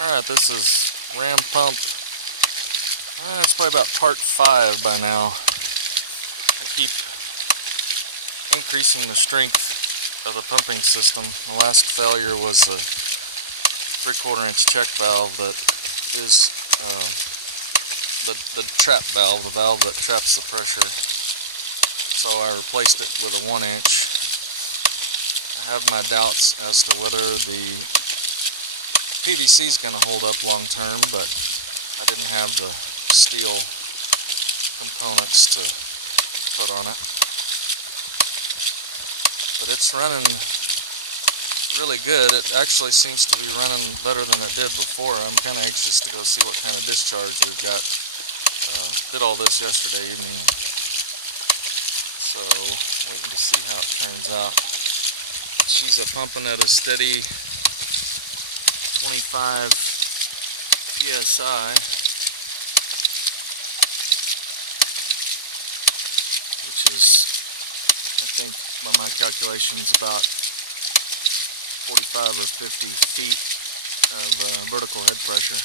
Alright, this is ram pump. It's probably about part 5 by now. I keep increasing the strength of the pumping system. The last failure was a 3/4 inch check valve that is the trap valve, the valve that traps the pressure. So I replaced it with a 1 inch. I have my doubts as to whether the PVC is going to hold up long term, but I didn't have the steel components to put on it. But it's running really good. It actually seems to be running better than it did before. I'm kind of anxious to go see what kind of discharge we've got. Did all this yesterday evening, so waiting to see how it turns out. She's pumping at a steady 25 psi, which is, I think by my calculations, about 45 or 50 feet of vertical head pressure.